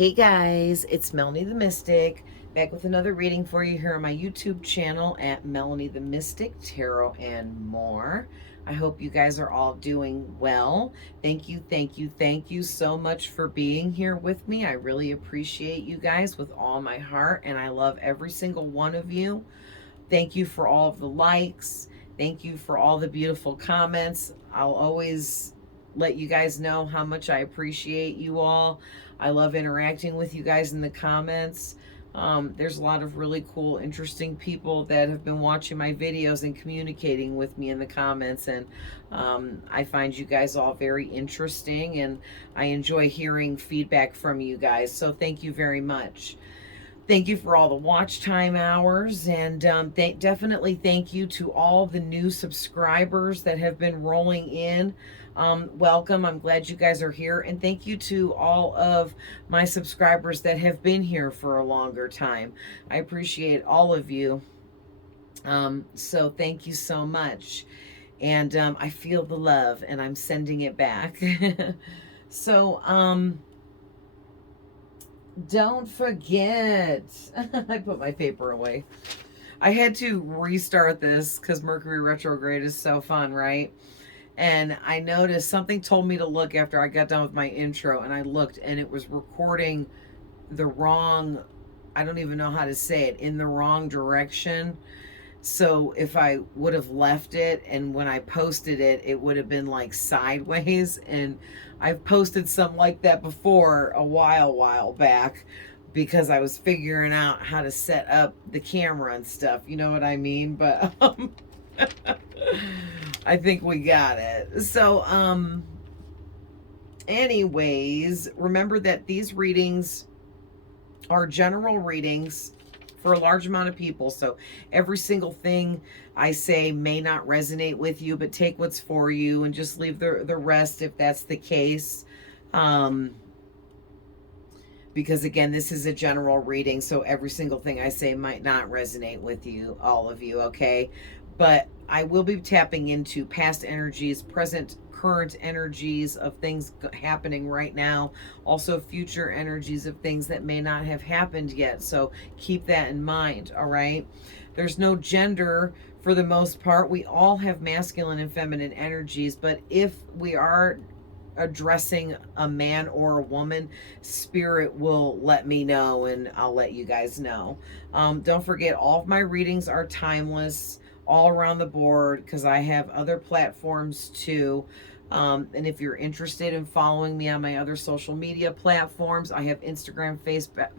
Hey guys, it's Melanie the Mystic, back with another reading for you here on my YouTube channel at Melanie the Mystic, Tarot and more. I hope you guys are all doing well. Thank you so much for being here with me. I really appreciate you guys with all my heart, and I love every single one of you. Thank you for all of the likes. Thank you for all the beautiful comments. I'll always let you guys know how much I appreciate you all. I love interacting with you guys in the comments. There's a lot of really cool, interesting people that have been watching my videos and communicating with me in the comments, and I find you guys all very interesting, and I enjoy hearing feedback from you guys, so thank you very much. Thank you for all the watch time hours, and definitely thank you to all the new subscribers that have been rolling in. Welcome. I'm glad you guys are here, and thank you to all of my subscribers that have been here for a longer time. I appreciate all of you. So thank you so much, and I feel the love, and I'm sending it back. So don't forget, I put my paper away. I had to restart this because Mercury retrograde is so fun, right? And I noticed something told me to look after I got done with my intro, and I looked, and it was recording the wrong, I don't even know how to say it, in the wrong direction. So if I would have left it, and when I posted it, it would have been like sideways. And I've posted something like that before a while back, because I was figuring out how to set up the camera and stuff, you know what I mean? But I think we got it. So anyways, remember that these readings are general readings for a large amount of people. So every single thing I say may not resonate with you, but take what's for you and just leave the rest if that's the case. Because again, this is a general reading, so every single thing I say might not resonate with you, all of you, okay? But I will be tapping into past energies, present, current energies of things happening right now, also future energies of things that may not have happened yet. So keep that in mind, all right? There's no gender for the most part. We all have masculine and feminine energies, but if we are addressing a man or a woman, spirit will let me know, and I'll let you guys know. Don't forget, all of my readings are timeless all around the board, because I have other platforms too. And if you're interested in following me on my other social media platforms, I have Instagram,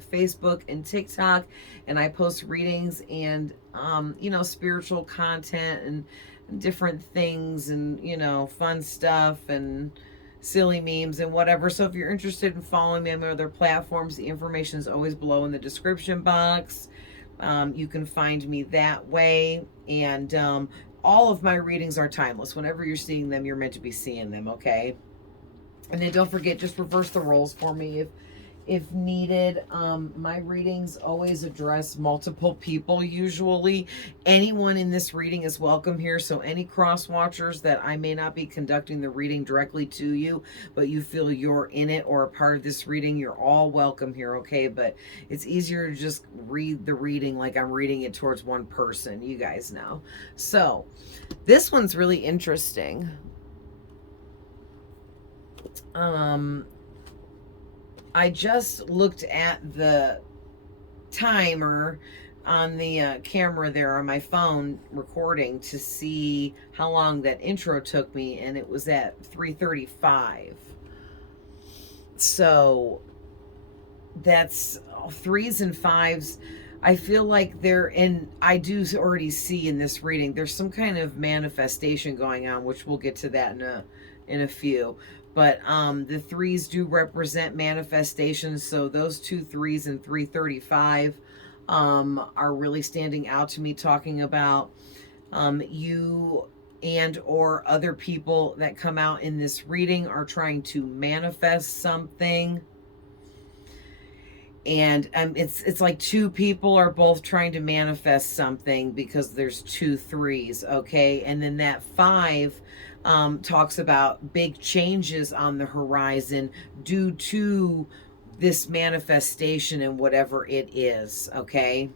Facebook, and TikTok, and I post readings and, you know, spiritual content and different things, and, you know, fun stuff and silly memes and whatever. So if you're interested in following me on my other platforms, the information is always below in the description box. You can find me that way. And all of my readings are timeless. Whenever you're seeing them, you're meant to be seeing them, okay? And then don't forget, just reverse the roles for me if needed. My readings always address multiple people. Usually anyone in this reading is welcome here, so any cross watchers that I may not be conducting the reading directly to you, but you feel you're in it or a part of this reading, you're all welcome here, okay? But it's easier to just read the reading like I'm reading it towards one person, you guys know. So this one's really interesting. I just looked at the timer on the camera there on my phone recording to see how long that intro took me, and it was at 3:35. So that's threes and fives. I feel like they're in, I do already see in this reading, there's some kind of manifestation going on, which we'll get to that in a few. But the threes do represent manifestations. So those 2 3s and 3:35 are really standing out to me, talking about you and or other people that come out in this reading are trying to manifest something. And it's like 2 people are both trying to manifest something, because there's 2 3s, okay? And then that 5 talks about big changes on the horizon due to this manifestation and whatever it is, okay?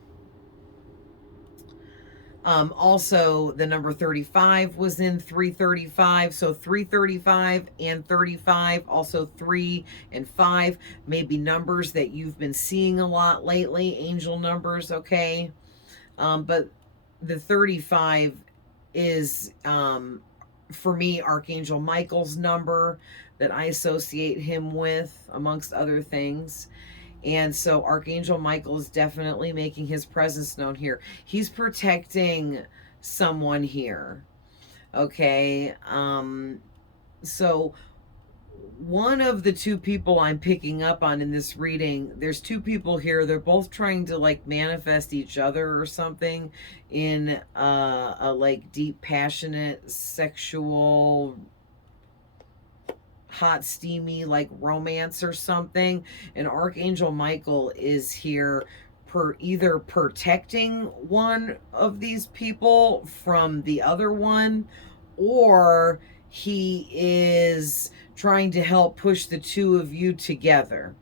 Also, the number 35 was in 335. So 335 and 35, also 3 and 5, maybe numbers that you've been seeing a lot lately, angel numbers, okay? But the 35 is, for me, Archangel Michael's number that I associate him with, amongst other things. And so Archangel Michael is definitely making his presence known here. He's protecting someone here. Okay. So one of the two people I'm picking up on in this reading, there's two people here. They're both trying to like manifest each other or something in a like deep, passionate, sexual, hot, steamy, like romance or something. And Archangel Michael is here either protecting one of these people from the other one, or he is trying to help push the two of you together.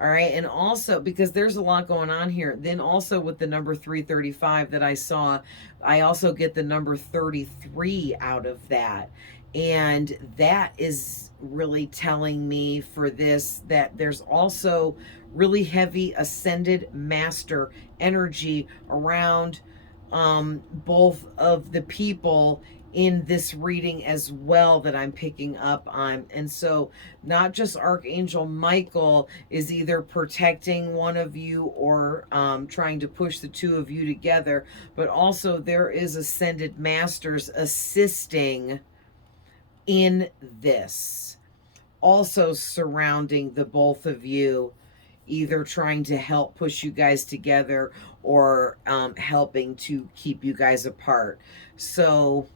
All right. And also, because there's a lot going on here, then also with the number 335 that I saw, I also get the number 33 out of that. And that is really telling me for this that there's also really heavy ascended master energy around both of the people in this reading as well that I'm picking up on. And so not just Archangel Michael is either protecting one of you or trying to push the two of you together, but also there is ascended masters assisting in this, also surrounding the both of you, either trying to help push you guys together or helping to keep you guys apart. So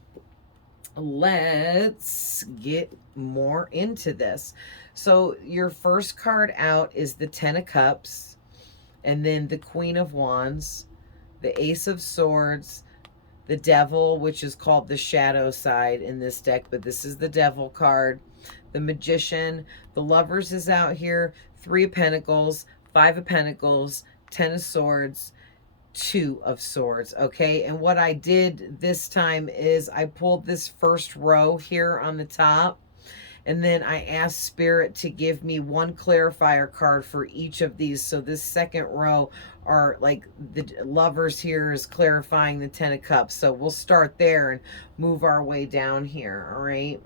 let's get more into this. So your first card out is the Ten of Cups, and then the Queen of Wands, the Ace of Swords, the Devil, which is called the shadow side in this deck, but this is the Devil card, the Magician, the Lovers is out here, 3 of Pentacles, 5 of Pentacles, 10 of Swords, 2 of Swords, okay? And what I did this time is I pulled this first row here on the top, and then I asked Spirit to give me one clarifier card for each of these. So this second row are like the Lovers here is clarifying the 10 of Cups. So we'll start there and move our way down here, all right?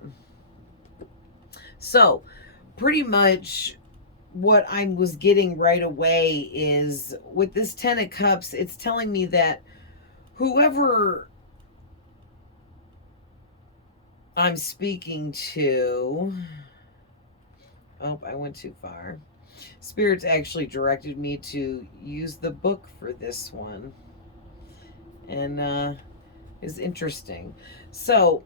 So pretty much what I was getting right away is with this 10 of Cups, it's telling me that whoever I'm speaking to, oh, I went too far. Spirit's actually directed me to use the book for this one, and is interesting. So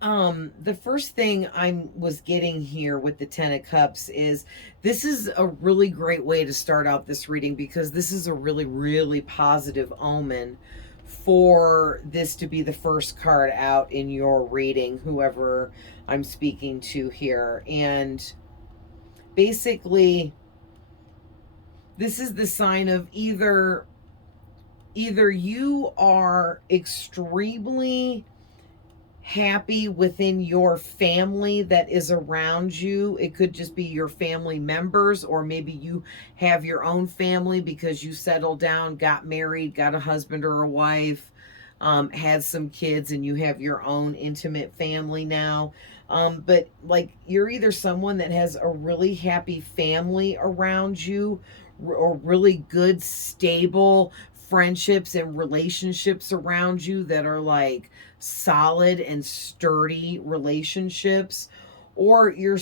the first thing I was getting here with the 10 of Cups is this is a really great way to start out this reading, because this is a really, really positive omen for this to be the first card out in your reading, whoever I'm speaking to here. And basically, this is the sign of either you are extremely happy within your family that is around you. It could just be your family members, or maybe you have your own family because you settled down, got married, got a husband or a wife, had some kids, and you have your own intimate family now. But like, you're either someone that has a really happy family around you, or really good, stable friendships and relationships around you that are like solid and sturdy relationships, or you're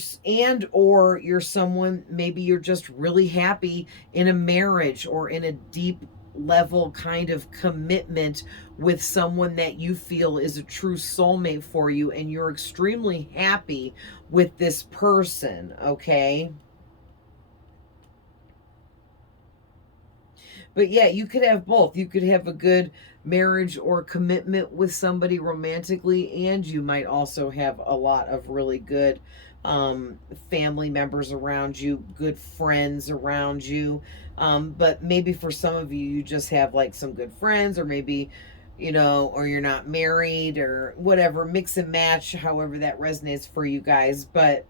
someone, maybe you're just really happy in a marriage or in a deep level kind of commitment with someone that you feel is a true soulmate for you, and you're extremely happy with this person, okay? But yeah, you could have both. You could have a good marriage or commitment with somebody romantically, and you might also have a lot of really good family members around you, good friends around you. But maybe for some of you, you just have like some good friends, or maybe, you know, or you're not married or whatever, mix and match, however that resonates for you guys. But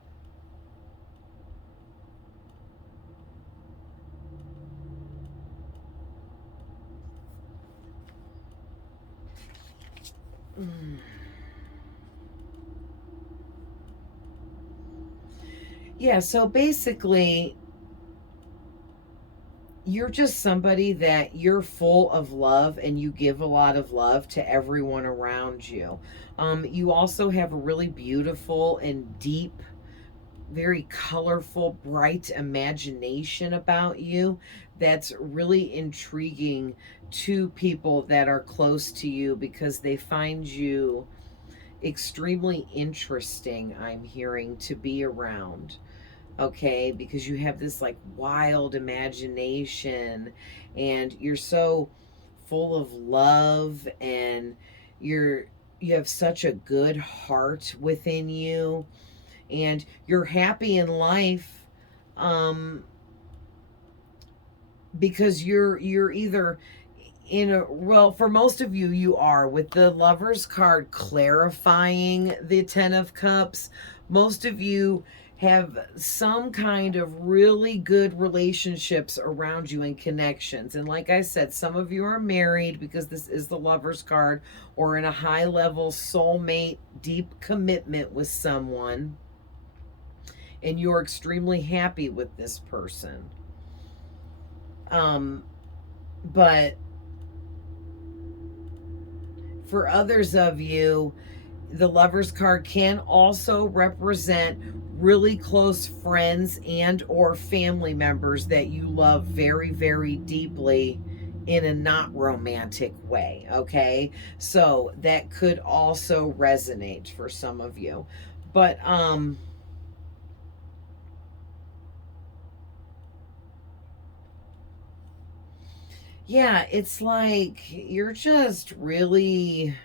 yeah, so basically, you're just somebody that you're full of love and you give a lot of love to everyone around you. You also have a really beautiful and deep, very colorful, bright imagination about you that's really intriguing to people that are close to you because they find you extremely interesting, I'm hearing, to be around. Okay, because you have this like wild imagination and you're so full of love, and you have such a good heart within you, and you're happy in life, um because you're either in a, well, for most of you, you are, with the Lover's card clarifying the Ten of Cups. Most of you have some kind of really good relationships around you and connections. And like I said, some of you are married because this is the Lover's card, or in a high level soulmate, deep commitment with someone, and you're extremely happy with this person. But for others of you, the Lover's card can also represent really close friends and or family members that you love very, very deeply in a not romantic way, okay? So that could also resonate for some of you. But yeah, it's like you're just really,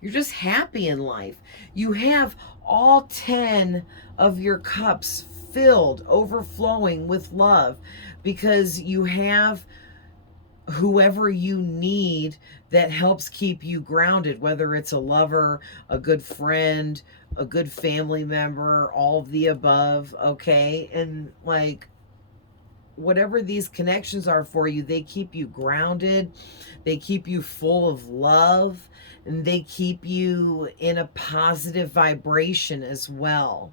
you're just happy in life. You have all 10 of your cups filled, overflowing with love, because you have whoever you need that helps keep you grounded, whether it's a lover, a good friend, a good family member, all of the above, okay? And like, whatever these connections are for you, they keep you grounded, they keep you full of love, and they keep you in a positive vibration as well.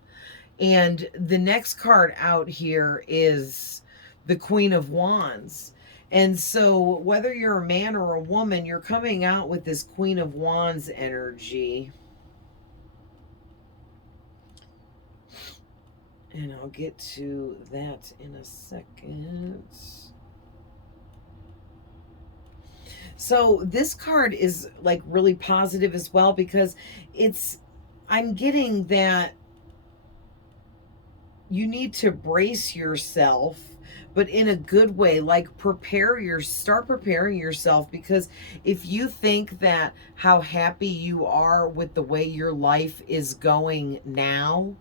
And the next card out here is the Queen of Wands. And so, whether you're a man or a woman, you're coming out with this Queen of Wands energy. And I'll get to that in a second. So this card is like really positive as well, because I'm getting that you need to brace yourself, but in a good way, like start preparing yourself, because if you think that how happy you are with the way your life is going now,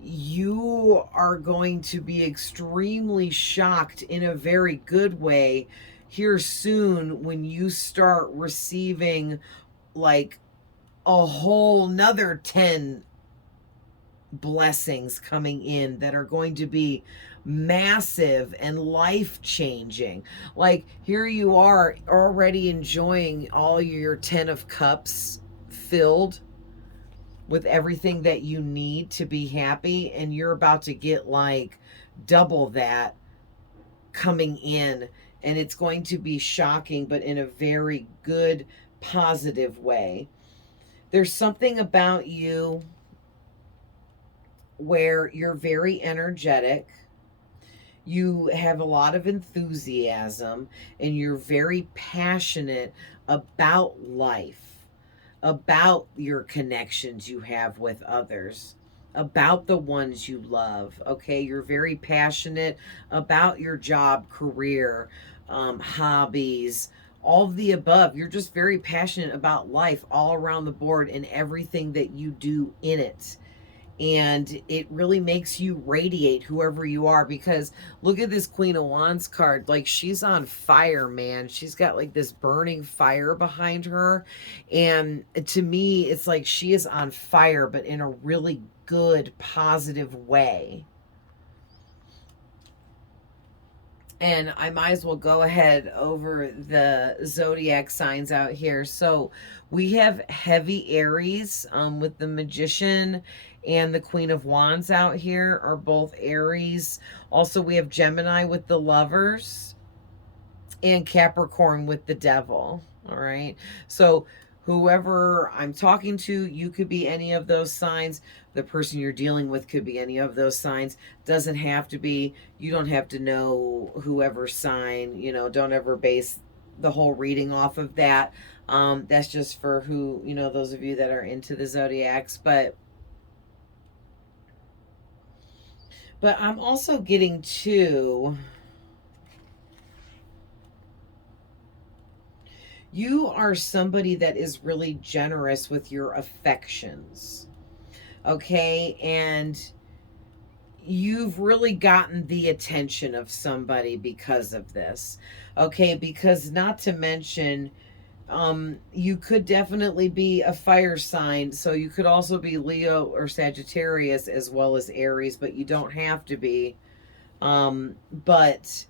you are going to be extremely shocked in a very good way here soon when you start receiving like a whole nother 10 blessings coming in that are going to be massive and life changing. Like, here you are already enjoying all your 10 of cups filled with everything that you need to be happy, and you're about to get like double that coming in, and it's going to be shocking, but in a very good, positive way. There's something about you where you're very energetic, you have a lot of enthusiasm, and you're very passionate about life, about your connections you have with others, about the ones you love. Okay, you're very passionate about your job, career, hobbies, all of the above. You're just very passionate about life all around the board and everything that you do in it. And it really makes you radiate whoever you are, because look at this Queen of Wands card. Like, she's on fire, man. She's got like this burning fire behind her. And to me, it's like she is on fire, but in a really good, positive way. And I might as well go ahead over the zodiac signs out here. So we have heavy Aries with the Magician and the Queen of Wands out here are both Aries. Also, we have Gemini with the Lovers and Capricorn with the Devil. All right. So whoever I'm talking to, you could be any of those signs. The person you're dealing with could be any of those signs. Doesn't have to be. You don't have to know whoever sign. You know, don't ever base the whole reading off of that. That's just for who, you know, those of you that are into the zodiacs. But I'm also getting to, you are somebody that is really generous with your affections. Okay, and you've really gotten the attention of somebody because of this. Okay, because not to mention, you could definitely be a fire sign, so you could also be Leo or Sagittarius as well as Aries, but you don't have to be. But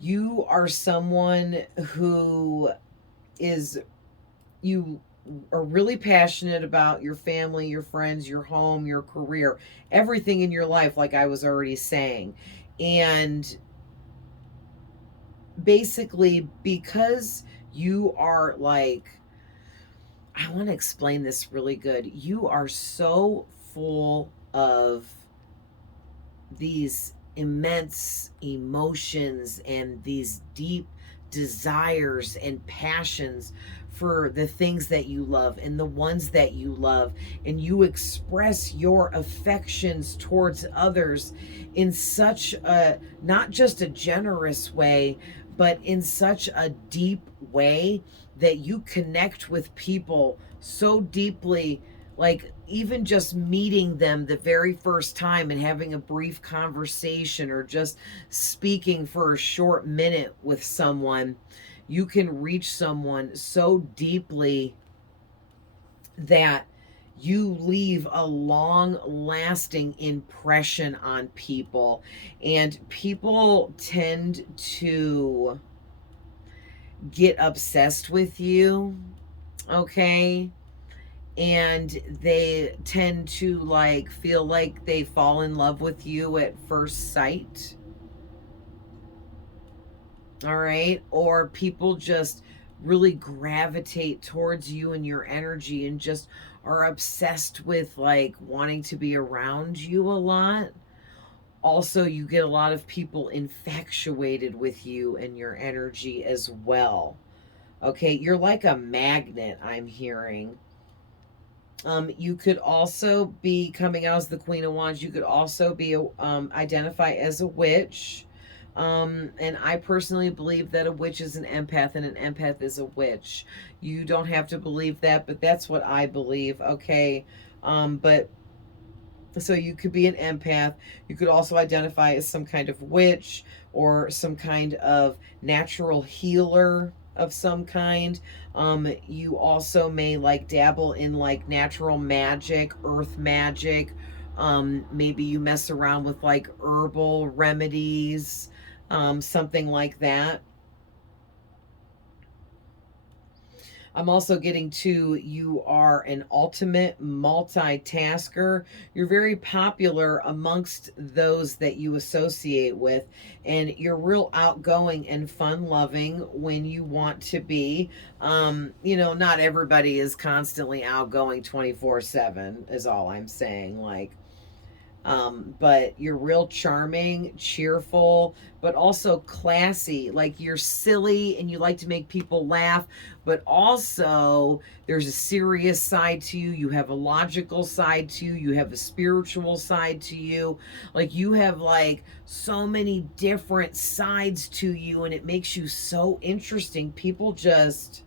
you are someone who is, you are really passionate about your family, your friends, your home, your career, everything in your life, like I was already saying. And basically, because you are like, I want to explain this really good. You are so full of these immense emotions and these deep desires and passions for the things that you love and the ones that you love, and you express your affections towards others in such a, not just a generous way, but in such a deep way that you connect with people so deeply. Like, even just meeting them the very first time and having a brief conversation or just speaking for a short minute with someone, you can reach someone so deeply that you leave a long lasting impression on people. And people tend to get obsessed with you, okay? And they tend to like feel like they fall in love with you at first sight. All right. Or people just really gravitate towards you and your energy and just are obsessed with like wanting to be around you a lot. Also, you get a lot of people infatuated with you and your energy as well. Okay. You're like a magnet, I'm hearing. You could also be coming out as the Queen of Wands. You could also be identify as a witch. And I personally believe that a witch is an empath and an empath is a witch. You don't have to believe that, but that's what I believe, okay? But so you could be an empath. You could also identify as some kind of witch or some kind of natural healer of some kind. You also may like dabble in like natural magic, earth magic. Maybe you mess around with like herbal remedies, something like that. I'm also getting to, you are an ultimate multitasker. You're very popular amongst those that you associate with, and you're real outgoing and fun loving when you want to be. You know, not everybody is constantly outgoing 24/7 is all I'm saying. Like, But you're real charming, cheerful, but also classy. Like you're silly and you like to make people laugh, but also there's a serious side to you. You have a logical side to you. You have a spiritual side to you. Like you have like so many different sides to you, and it makes you so interesting. People just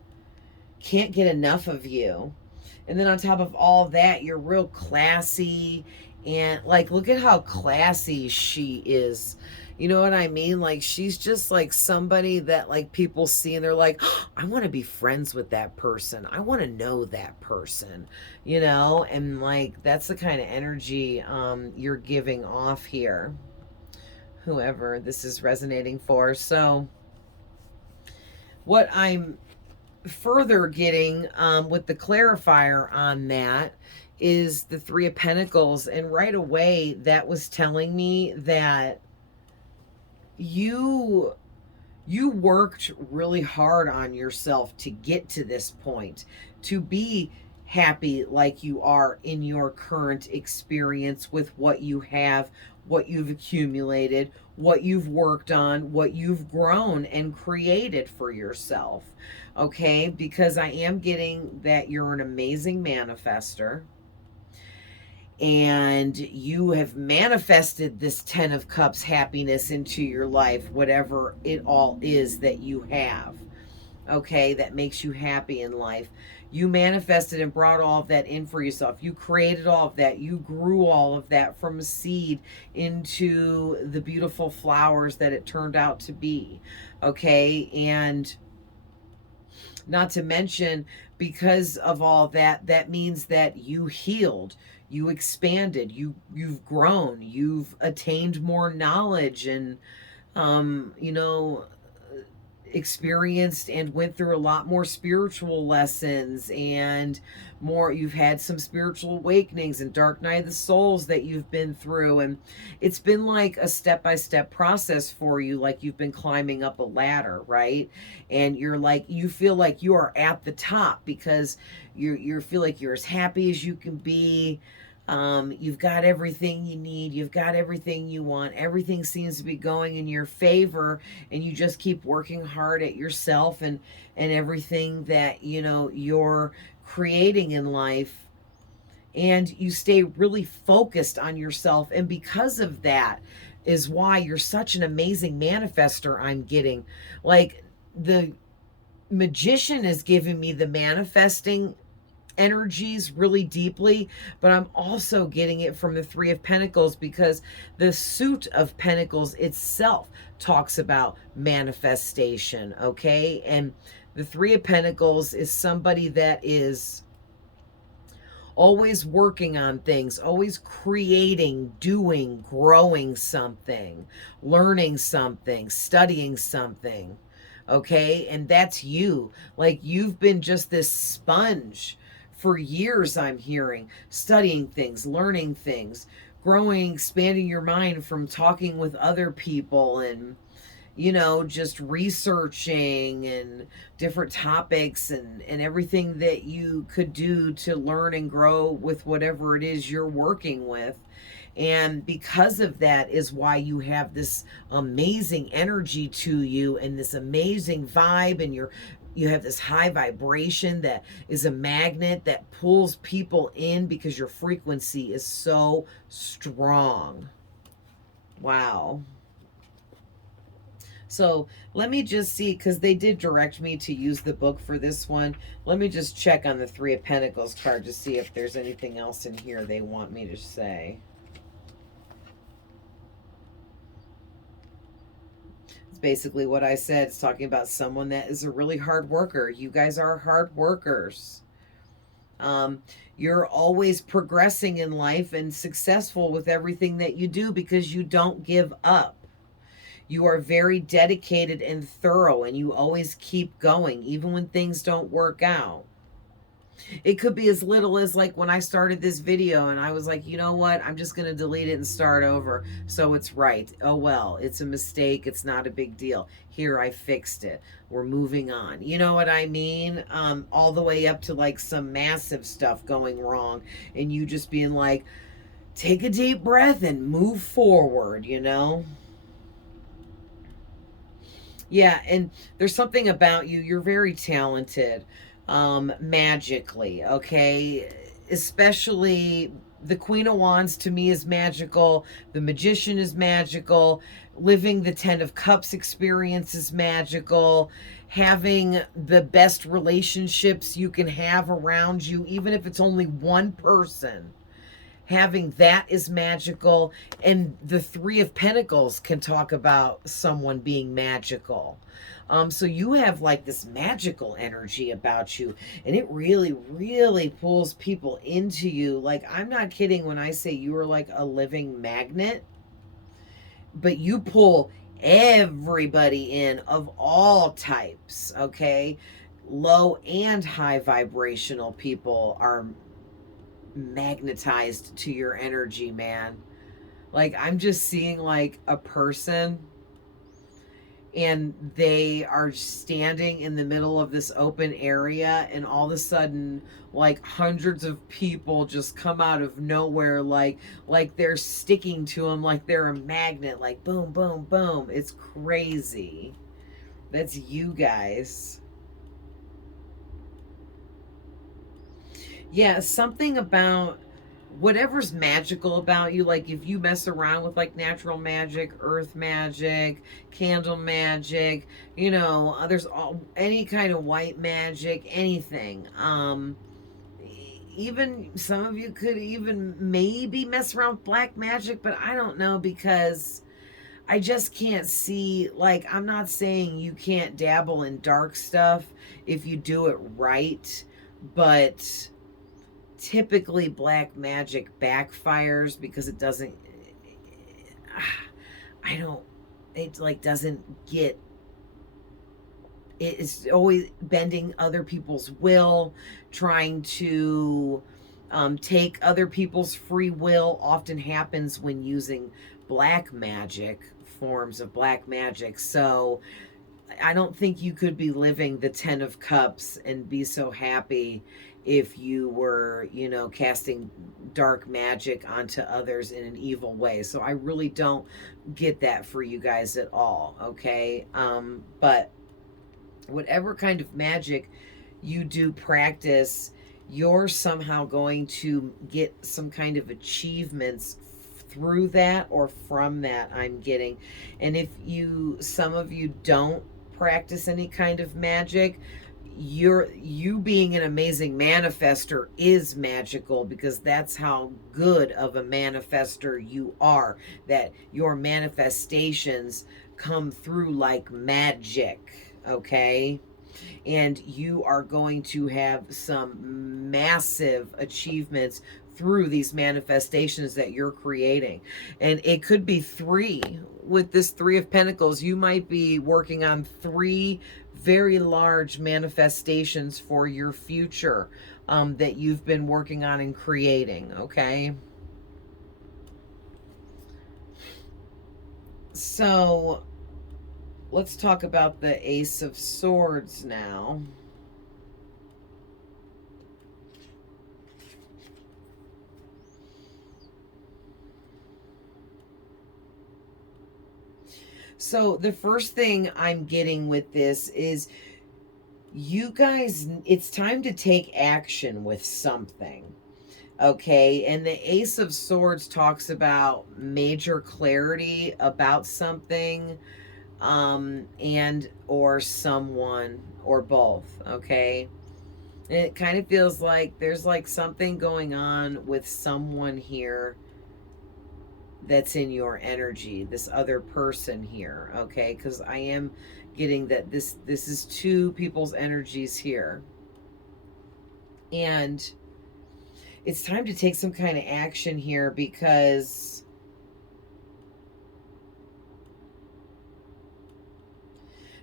can't get enough of you. And then on top of all that, you're real classy. And like, look at how classy she is. You know what I mean? Like, she's just like somebody that like people see and they're like, oh, I want to be friends with that person. I want to know that person, you know? And like, that's the kind of energy you're giving off here, whoever this is resonating for. So, what I'm further getting with the clarifier on that is the Three of Pentacles, and right away that was telling me that you worked really hard on yourself to get to this point, to be happy like you are in your current experience with what you have, what you've accumulated, what you've worked on, what you've grown and created for yourself. Okay, because I am getting that you're an amazing manifester, and you have manifested this 10 of Cups happiness into your life, whatever it all is that you have, okay, that makes you happy in life. You manifested and brought all of that in for yourself. You created all of that. You grew all of that from a seed into the beautiful flowers that it turned out to be, okay? And not to mention, because of all that, that means that you healed, you expanded, you've grown, you've attained more knowledge, and you know, experienced and went through a lot more spiritual lessons, and more, you've had some spiritual awakenings and dark night of the souls that you've been through, and it's been like a step-by-step process for you, like you've been climbing up a ladder, right? And you're like, you feel like you are at the top because you feel like you're as happy as you can be. You've got everything you need. You've got everything you want. Everything seems to be going in your favor, and you just keep working hard at yourself and everything that, you know, you're creating in life, and you stay really focused on yourself. And because of that is why you're such an amazing manifester. I'm getting like the Magician is giving me the manifesting energies really deeply, but I'm also getting it from the Three of Pentacles, because the suit of Pentacles itself talks about manifestation, okay? And the Three of Pentacles is somebody that is always working on things, always creating, doing, growing something, learning something, studying something, okay? And that's you. Like, you've been just this sponge for years, I'm hearing, studying things, learning things, growing, expanding your mind from talking with other people, and you know, just researching and different topics, and everything that you could do to learn and grow with whatever it is you're working with. And because of that is why you have this amazing energy to you and this amazing vibe, and you have this high vibration that is a magnet that pulls people in because your frequency is so strong. Wow. So let me just see, because they did direct me to use the book for this one. Let me just check on the Three of Pentacles card to see if there's anything else in here they want me to say. It's basically what I said. It's talking about someone that is a really hard worker. You guys are hard workers. You're always progressing in life and successful with everything that you do because you don't give up. You are very dedicated and thorough, and you always keep going, even when things don't work out. It could be as little as like when I started this video and I was like, you know what? I'm just going to delete it and start over. So it's right. Oh, well, it's a mistake. It's not a big deal. Here, I fixed it. We're moving on. You know what I mean? All the way up to like some massive stuff going wrong, and you just being like, take a deep breath and move forward, you know? Yeah, and there's something about you. You're very talented, magically, okay? Especially the Queen of Wands to me is magical. The Magician is magical. Living the Ten of Cups experience is magical. Having the best relationships you can have around you, even if it's only one person, having that is magical. And the Three of Pentacles can talk about someone being magical. So you have like this magical energy about you, and it really, really pulls people into you. Like, I'm not kidding when I say you are like a living magnet, but you pull everybody in of all types, okay? Low and high vibrational people are magnetized to your energy, man. Like, I'm just seeing like a person, and they are standing in the middle of this open area, and all of a sudden like hundreds of people just come out of nowhere, like they're sticking to them, like they're a magnet, like boom, boom, boom. It's crazy. That's you guys. Yeah, something about whatever's magical about you. Like, if you mess around with like natural magic, earth magic, candle magic, you know, there's all any kind of white magic, anything. Even some of you could even maybe mess around with black magic, but I don't know, because I just can't see, like, I'm not saying you can't dabble in dark stuff if you do it right, but typically black magic backfires because it doesn't, I don't, it like doesn't get, it's always bending other people's will, trying to take other people's free will. Often happens when using black magic, forms of black magic. So I don't think you could be living the Ten of Cups and be so happy if you were, you know, casting dark magic onto others in an evil way. So I really don't get that for you guys at all, okay? But whatever kind of magic you do practice, you're somehow going to get some kind of achievements through that or from that, I'm getting. And if you, some of you don't practice any kind of magic, you being an amazing manifester is magical, because that's how good of a manifester you are, that your manifestations come through like magic, okay? And you are going to have some massive achievements through these manifestations that you're creating. And it could be three. With this Three of Pentacles, you might be working on three very large manifestations for your future, that you've been working on and creating, okay? So let's talk about the Ace of Swords now. So the first thing I'm getting with this is, you guys, it's time to take action with something, okay? And the Ace of Swords talks about major clarity about something, and or someone, or both, okay? And it kind of feels like there's like something going on with someone here that's in your energy, this other person here, okay? Because I am getting that this is two people's energies here. And it's time to take some kind of action here, because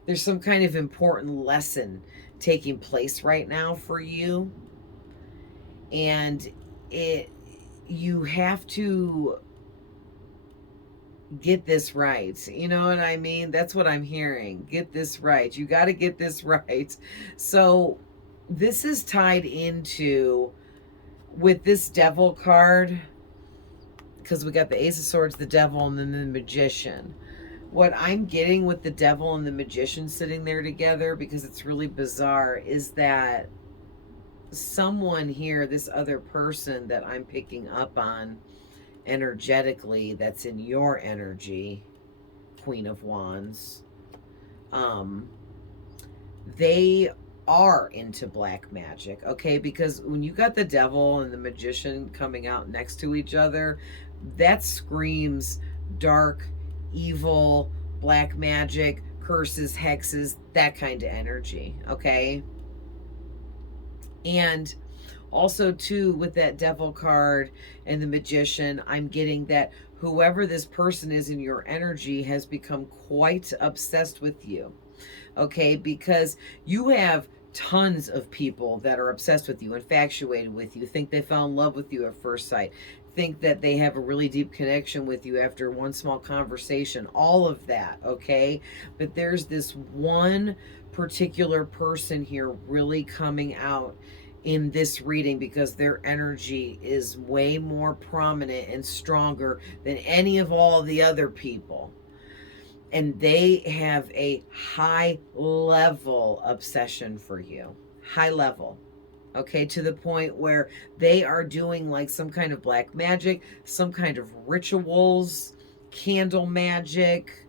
there's some kind of important lesson taking place right now for you. And you have to get this right. You know what I mean? That's what I'm hearing. Get this right. You got to get this right. So this is tied into, with this Devil card, because we got the Ace of Swords, the Devil, and then the Magician. What I'm getting with the Devil and the Magician sitting there together, because it's really bizarre, is that someone here, this other person that I'm picking up on energetically, that's in your energy, Queen of Wands, they are into black magic, okay? Because when you got the Devil and the Magician coming out next to each other, that screams dark, evil, black magic, curses, hexes, that kind of energy, okay? And also too, with that Devil card and the Magician, I'm getting that whoever this person is in your energy has become quite obsessed with you, okay? Because you have tons of people that are obsessed with you, infatuated with you, think they fell in love with you at first sight, think that they have a really deep connection with you after one small conversation, all of that, okay? But there's this one particular person here really coming out in this reading because their energy is way more prominent and stronger than any of all the other people. And they have a high level obsession for you. High level. Okay, to the point where they are doing like some kind of black magic, some kind of rituals, candle magic.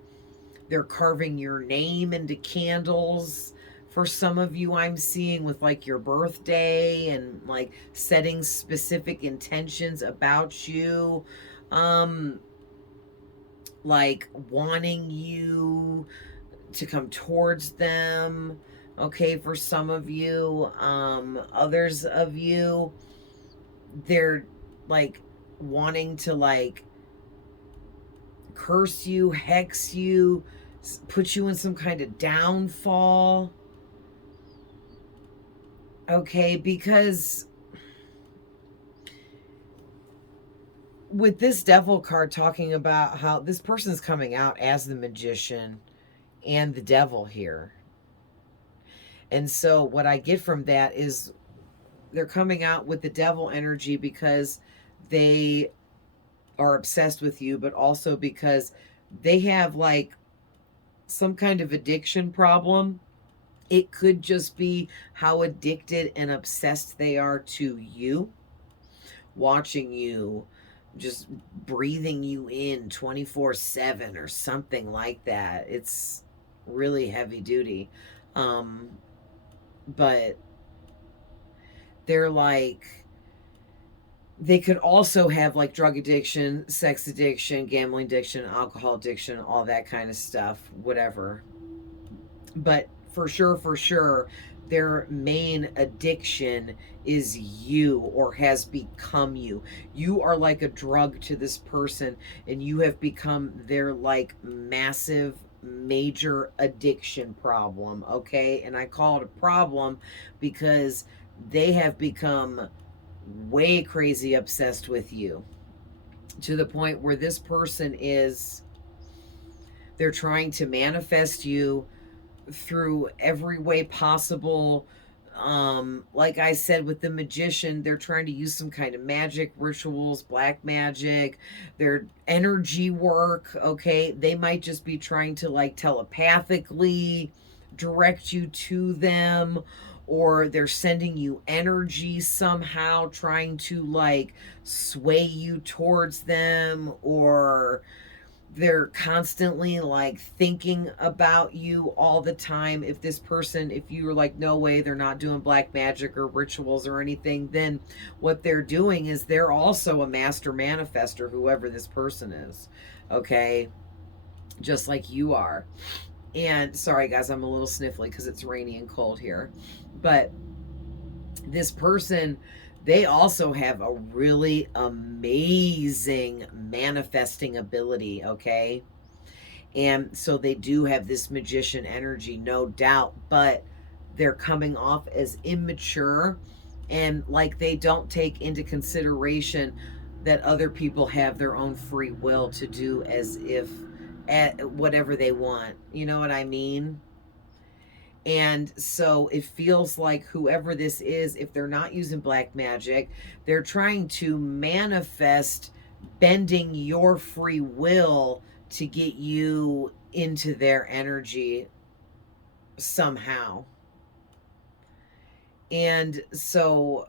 They're carving your name into candles. For some of you, I'm seeing with like your birthday and like setting specific intentions about you. Like wanting you to come towards them, okay? For some of you, others of you, they're like wanting to like curse you, hex you, put you in some kind of downfall, okay? Because with this Devil card talking about how this person's coming out as the Magician and the Devil here. And so what I get from that is they're coming out with the Devil energy because they are obsessed with you, but also because they have like some kind of addiction problem. It could just be how addicted and obsessed they are to you, watching you, just breathing you in 24/7 or something like that. It's really heavy duty. But they're like, they could also have like drug addiction, sex addiction, gambling addiction, alcohol addiction, all that kind of stuff, whatever. But for sure, their main addiction is you, or has become you. You are like a drug to this person, and you have become their like massive major addiction problem, okay? And I call it a problem because they have become way crazy obsessed with you, to the point where this person is, they're trying to manifest you through every way possible. Like I said, with the Magician, they're trying to use some kind of magic, rituals, black magic, their energy work, okay? They might just be trying to like telepathically direct you to them, or they're sending you energy somehow, trying to like sway you towards them, or they're constantly like thinking about you all the time. If this person, if you were like, no way, they're not doing black magic or rituals or anything, then what they're doing is they're also a master manifester, whoever this person is, okay? Just like you are. And sorry guys, I'm a little sniffly because it's rainy and cold here. But this person, they also have a really amazing manifesting ability, okay? And so they do have this Magician energy, no doubt, but they're coming off as immature, and like they don't take into consideration that other people have their own free will to do as if at whatever they want. You know what I mean? And so it feels like whoever this is, if they're not using black magic, they're trying to manifest bending your free will to get you into their energy somehow. And so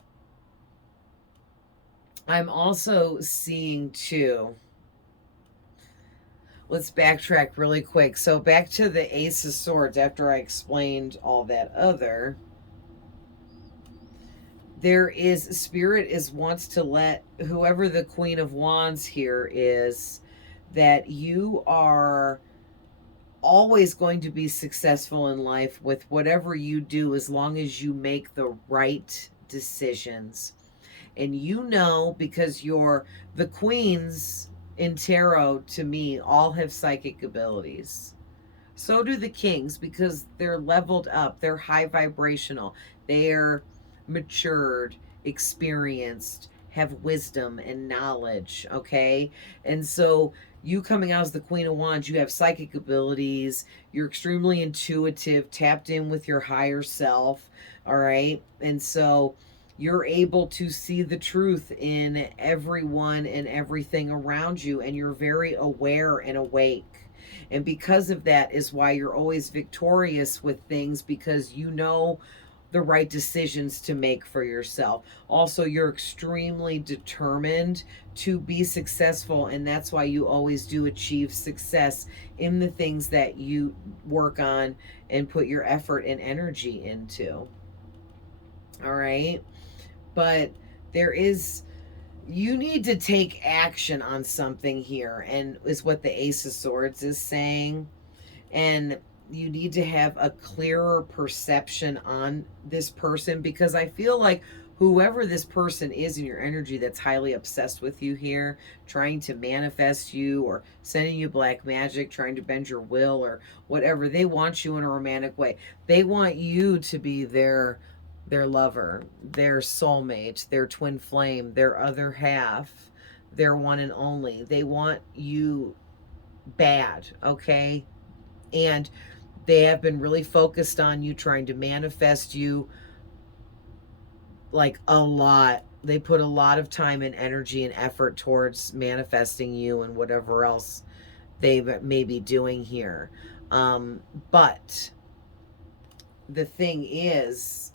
I'm also seeing too, let's backtrack really quick. So back to the Ace of Swords, after I explained all that other, there is, Spirit is wants to let whoever the Queen of Wands here is, that you are always going to be successful in life with whatever you do, as long as you make the right decisions. And you know, because you're the queens in tarot, to me, all have psychic abilities. So do the kings, because they're leveled up, they're high vibrational, they're matured, experienced, have wisdom and knowledge, okay? And so you coming out as the Queen of Wands, you have psychic abilities, you're extremely intuitive, tapped in with your higher self, all right? And so you're able to see the truth in everyone and everything around you, and you're very aware and awake. And because of that is why you're always victorious with things, because you know the right decisions to make for yourself. Also, you're extremely determined to be successful, and that's why you always do achieve success in the things that you work on and put your effort and energy into. All right? But there is, you need to take action on something here, and is what the Ace of Swords is saying. And you need to have a clearer perception on this person, because I feel like whoever this person is in your energy that's highly obsessed with you here, trying to manifest you or sending you black magic, trying to bend your will or whatever, they want you in a romantic way. They want you to be their lover, their soulmate, their twin flame, their other half, their one and only. They want you bad, okay? And they have been really focused on you, trying to manifest you, like a lot. They put a lot of time and energy and effort towards manifesting you and whatever else they may be doing here. But the thing is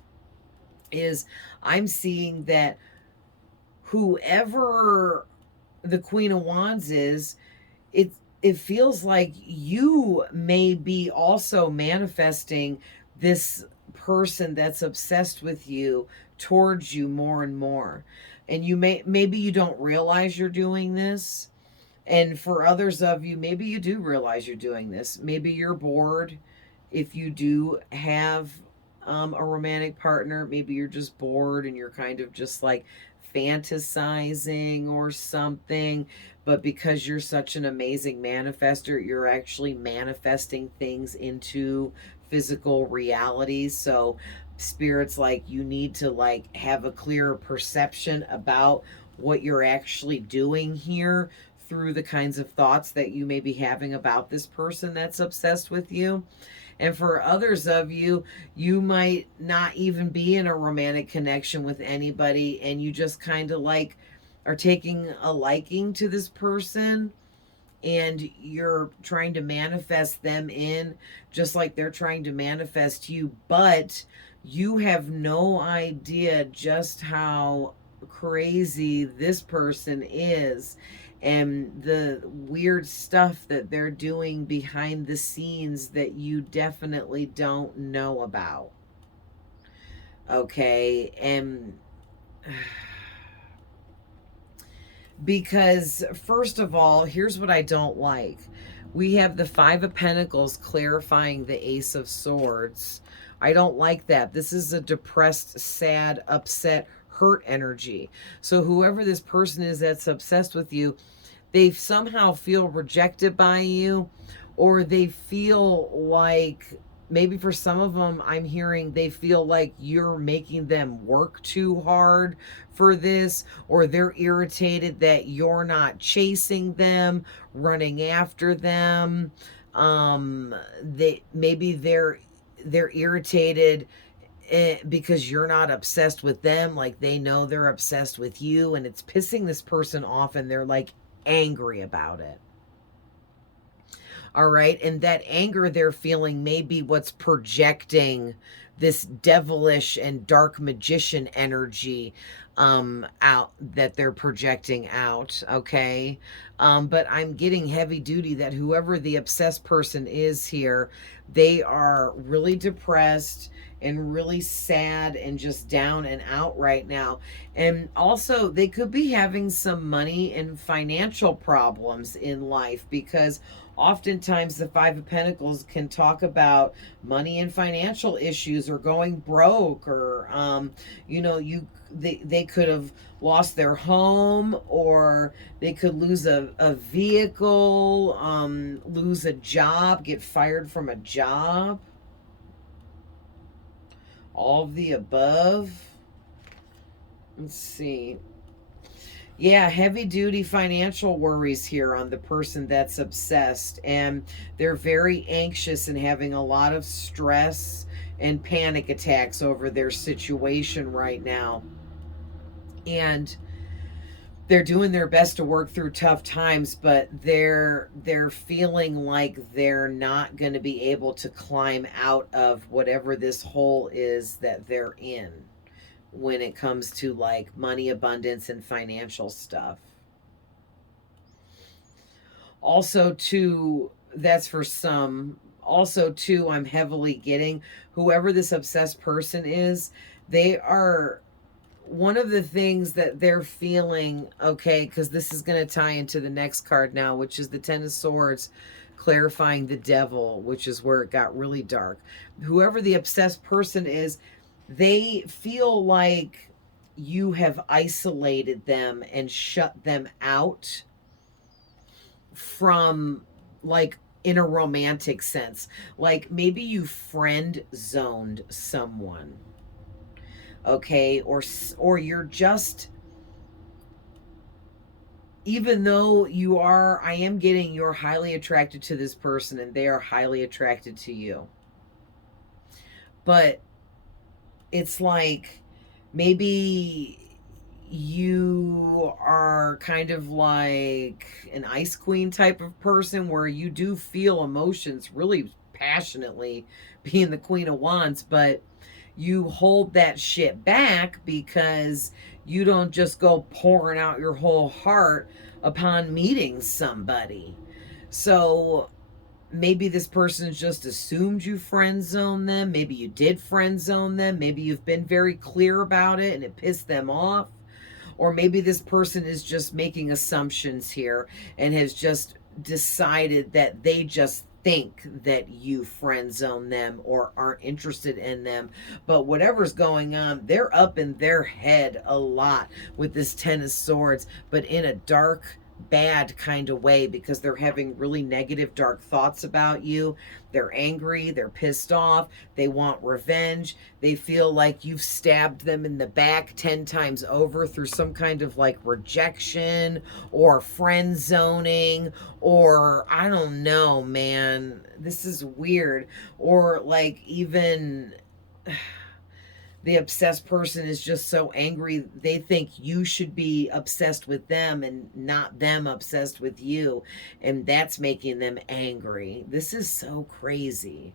I'm seeing that whoever the Queen of Wands is, it feels like you may be also manifesting this person that's obsessed with you towards you more and more. And you maybe you don't realize you're doing this. And for others of you, maybe you do realize you're doing this. Maybe you're bored. If you do have a romantic partner, maybe you're just bored and you're kind of just like fantasizing or something. But because you're such an amazing manifester, you're actually manifesting things into physical reality. So Spirit's like, you need to like have a clearer perception about what you're actually doing here, through the kinds of thoughts that you may be having about this person that's obsessed with you. And for others of you, you might not even be in a romantic connection with anybody, and you just kind of like are taking a liking to this person, and you're trying to manifest them in, just like they're trying to manifest you. But you have no idea just how crazy this person is, and the weird stuff that they're doing behind the scenes that you definitely don't know about. Okay? And because, first of all, here's what I don't like. We have the Five of Pentacles clarifying the Ace of Swords. I don't like that. This is a depressed, sad, upset, hurt energy. So whoever this person is that's obsessed with you, they somehow feel rejected by you, or they feel like, maybe for some of them, I'm hearing they feel like you're making them work too hard for this, or they're irritated that you're not chasing them, running after them. They're irritated because you're not obsessed with them, like they know they're obsessed with you, and it's pissing this person off, and they're like angry about it. All right. And that anger they're feeling may be what's projecting this devilish and dark magician energy out, that they're projecting out. Okay. But I'm getting heavy duty that whoever the obsessed person is here, they are really depressed and really sad and just down and out right now. And also, they could be having some money and financial problems in life, because oftentimes the Five of Pentacles can talk about money and financial issues, or going broke, or you know, they could have lost their home, or they could lose a vehicle, lose a job, get fired from a job. All of the above. Let's see. Yeah, heavy duty financial worries here on the person that's obsessed. And they're very anxious and having a lot of stress and panic attacks over their situation right now. And they're doing their best to work through tough times, but they're feeling like they're not going to be able to climb out of whatever this hole is that they're in when it comes to like money, abundance, and financial stuff. Also, too, that's for some. Also, too, I'm heavily getting whoever this obsessed person is, they are, one of the things that they're feeling, okay, because this is going to tie into the next card now, which is the Ten of Swords, clarifying the devil, which is where it got really dark. Whoever the obsessed person is, they feel like you have isolated them and shut them out from, like, in a romantic sense. Like maybe you friend zoned someone, okay, or you're just, even though you are, I am getting, you're highly attracted to this person and they are highly attracted to you, but it's like maybe you are kind of like an ice queen type of person, where you do feel emotions really passionately, being the Queen of Wands, but you hold that shit back because you don't just go pouring out your whole heart upon meeting somebody. So maybe this person just assumed you friend zone them. Maybe you did friend zone them. Maybe you've been very clear about it and it pissed them off. Or maybe this person is just making assumptions here and has just decided that they just think that you friend zone them or aren't interested in them. But whatever's going on, they're up in their head a lot with this Ten of Swords, but in a dark, bad kind of way, because they're having really negative, dark thoughts about you. They're angry, they're pissed off, they want revenge, they feel like you've stabbed them in the back 10 times over through some kind of like rejection or friend zoning, or I don't know, man, this is weird. Or like even the obsessed person is just so angry, they think you should be obsessed with them and not them obsessed with you, and that's making them angry. This is so crazy.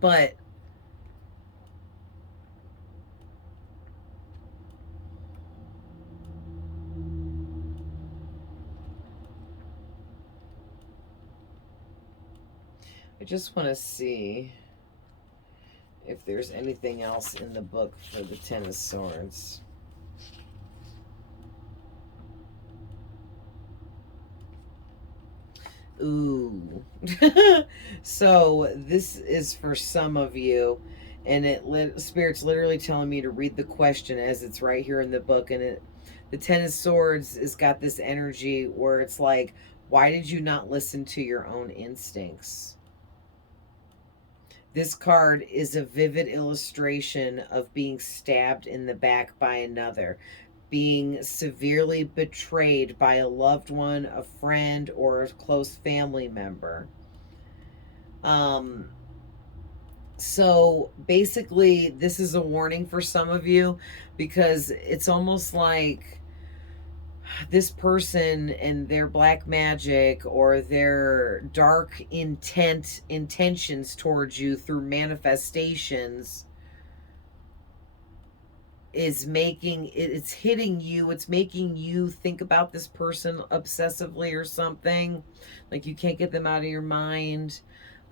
But I just want to see if there's anything else in the book for the Ten of Swords. Ooh. So this is for some of you, and Spirit's literally telling me to read the question as it's right here in the book. And the Ten of Swords has got this energy where it's like, why did you not listen to your own instincts? This card is a vivid illustration of being stabbed in the back by another, being severely betrayed by a loved one, a friend, or a close family member. So basically, this is a warning for some of you, because it's almost like this person and their black magic or their dark intentions towards you through manifestations is making it's hitting you, it's making you think about this person obsessively or something, like you can't get them out of your mind.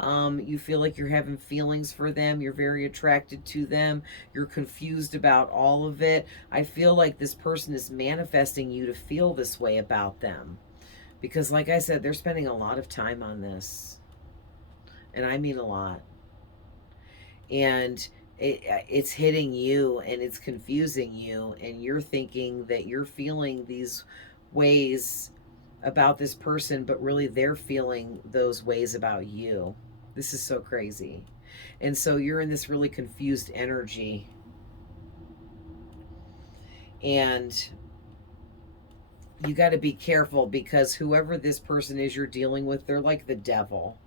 You feel like you're having feelings for them, you're very attracted to them, you're confused about all of it. I feel like this person is manifesting you to feel this way about them, because like I said, they're spending a lot of time on this, and I mean a lot. And it's hitting you and it's confusing you, and you're thinking that you're feeling these ways about this person, but really they're feeling those ways about you. This is so crazy. And so you're in this really confused energy. And you got to be careful, because whoever this person is you're dealing with, they're like the devil.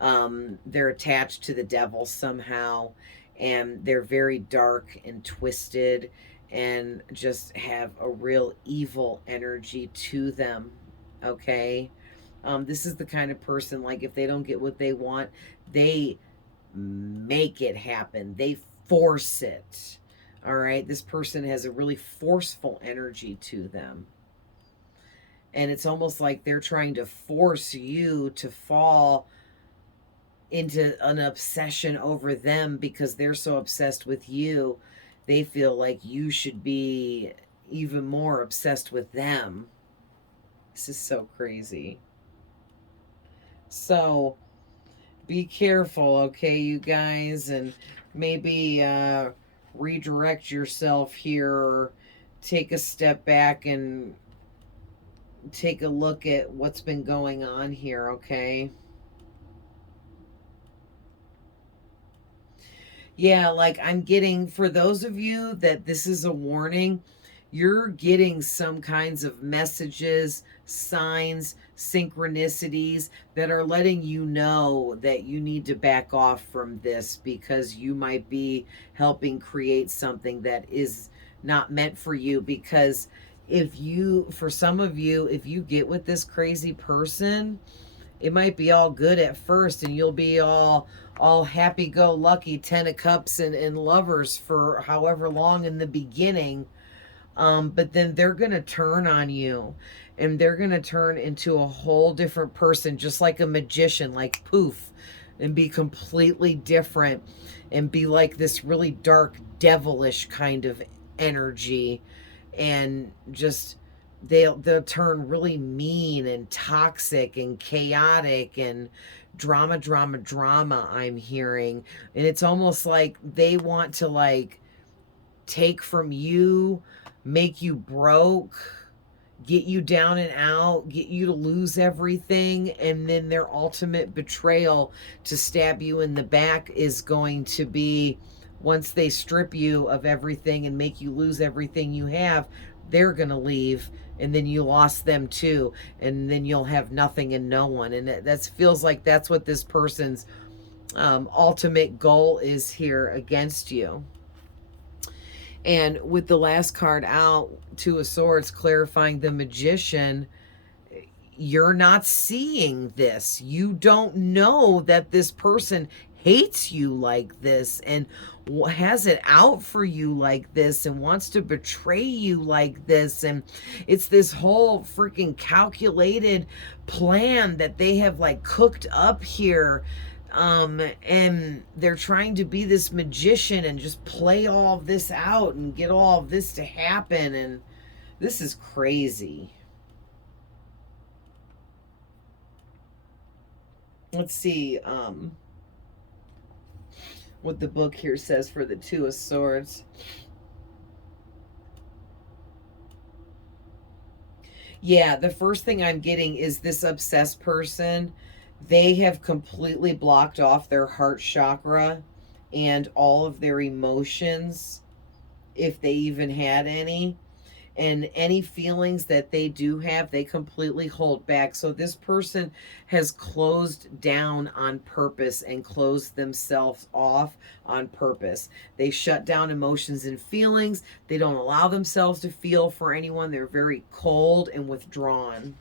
They're attached to the devil somehow, and they're very dark and twisted and just have a real evil energy to them. Okay. This is the kind of person, like, if they don't get what they want, they make it happen, they force it. All right. This person has a really forceful energy to them. And it's almost like they're trying to force you to fall into an obsession over them, because they're so obsessed with you. They feel like you should be even more obsessed with them. This is so crazy. So be careful, okay, you guys, and maybe redirect yourself here, or take a step back and take a look at what's been going on here, okay? Yeah, like I'm getting, for those of you that this is a warning, you're getting some kinds of messages, signs, synchronicities that are letting you know that you need to back off from this, because you might be helping create something that is not meant for you. Because if you, for some of you, if you get with this crazy person, it might be all good at first, and you'll be all happy-go-lucky, 10 of cups and lovers for however long in the beginning. But then they're gonna turn on you, and they're gonna turn into a whole different person, just like a magician, like poof, and be completely different, and be like this really dark, devilish kind of energy. And just they'll turn really mean and toxic and chaotic and drama, I'm hearing. And it's almost like they want to, like, take from you, make you broke, get you down and out, get you to lose everything. And then their ultimate betrayal, to stab you in the back, is going to be, once they strip you of everything and make you lose everything you have, they're going to leave, and then you lost them too, and then you'll have nothing and no one. And that feels like that's what this person's ultimate goal is here against you. And with the last card out, Two of Swords, clarifying the Magician, you're not seeing this. You don't know that this person hates you like this, and has it out for you like this, and wants to betray you like this. And it's this whole freaking calculated plan that they have, like, cooked up here. And they're trying to be this magician and just play all of this out and get all of this to happen. And this is crazy. Let's see what the book here says for the Two of Swords. Yeah, the first thing I'm getting is this obsessed person. They have completely blocked off their heart chakra and all of their emotions, if they even had any. And any feelings that they do have, they completely hold back. So this person has closed down on purpose and closed themselves off on purpose. They shut down emotions and feelings. They don't allow themselves to feel for anyone. They're very cold and withdrawn.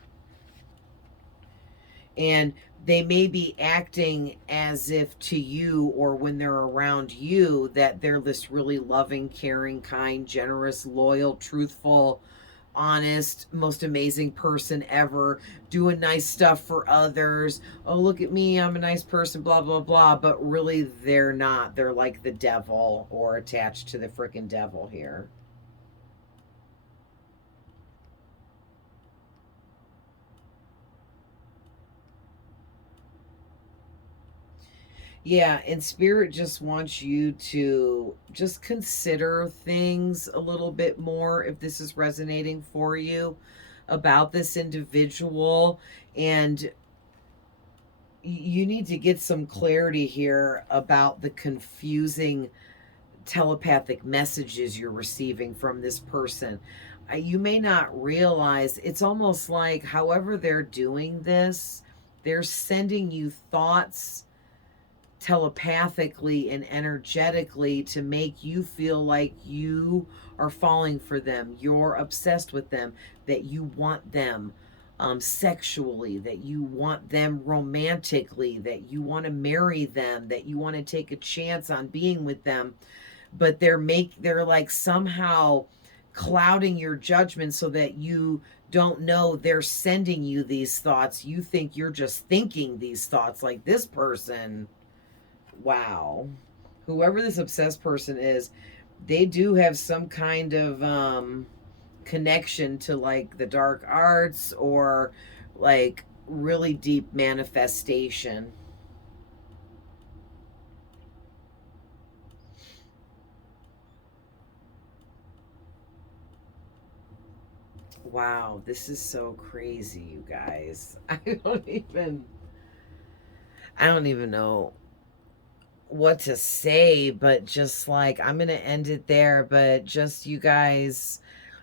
And they may be acting as if to you, or when they're around you, that they're this really loving, caring, kind, generous, loyal, truthful, honest, most amazing person ever, doing nice stuff for others. Oh, look at me, I'm a nice person, blah, blah, blah. But really, they're not. They're like the devil, or attached to the freaking devil here. Yeah, and spirit just wants you to just consider things a little bit more if this is resonating for you about this individual. And you need to get some clarity here about the confusing telepathic messages you're receiving from this person. You may not realize it's almost like, however they're doing this, they're sending you thoughts telepathically and energetically to make you feel like you are falling for them, you're obsessed with them, that you want them sexually, that you want them romantically, that you want to marry them, that you want to take a chance on being with them. But they're like somehow clouding your judgment so that you don't know they're sending you these thoughts. You think you're just thinking these thoughts, like this person. Wow. Whoever this obsessed person is, they do have some kind of connection to like the dark arts, or like really deep manifestation. Wow, this is so crazy, you guys. I don't even know what to say, but just like, I'm going to end it there. But just, you guys,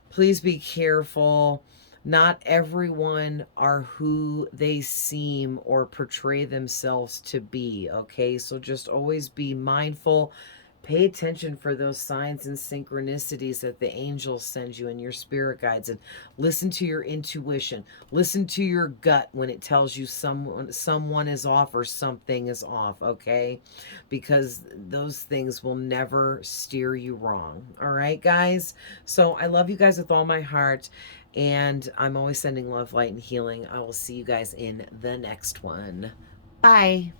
please be careful. Not everyone are who they seem or portray themselves to be, okay? So just always be mindful. Pay attention for those signs and synchronicities that the angels send you and your spirit guides, and listen to your intuition. Listen to your gut when it tells you someone is off or something is off, okay? Because those things will never steer you wrong. All right, guys? So I love you guys with all my heart, and I'm always sending love, light, and healing. I will see you guys in the next one. Bye.